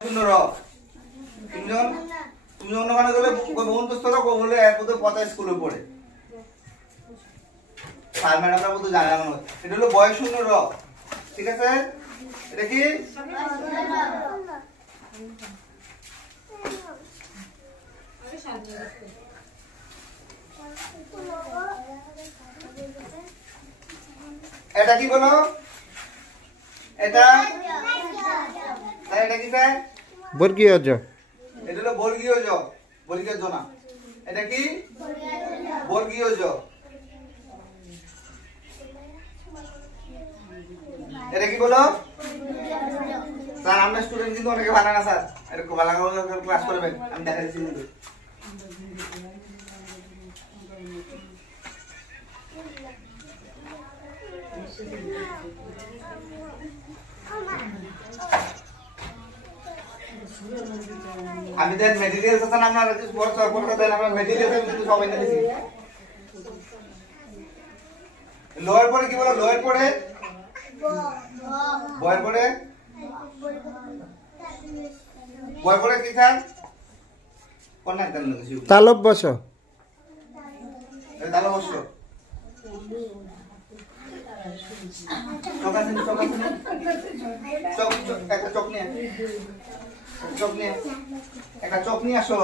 শূন্য র তিনজন তুমি অন্যখানে গেলে বন্ধুস্থ বলে এক বোধ কথা স্কুলে পড়ে স্যার ম্যাডামরা বোধ জানে না এটা হলো বয় শূন্য র ঠিক আছে এটা কি এটা কি বলো এটা এটা কি স্যার বর্গীয় জ এটা হলো বর্গীয় জ না এটা কি বর্গীয় জ এটা কি বলো স্যার আমরা স্টুডেন্ট কিন্তু অনেকে ভালো না স্যার এরকম ভালো করে ক্লাস করবেন আমি দেখা দিচ্ছি কিন্তু আমি দেন মেটেরিয়ালস আছে না আপনারা কিছু বড় বড় দেন আমরা মেটেরিয়ালস কিন্তু সবাই না দিছি লোয়ার পরে কি বলো লোয়ার পরে বয়ের পরে বয়ের পরে কি স্যার কোন না দেন কিছু তালব বস তাহলে বসো চক নিয়ে আসো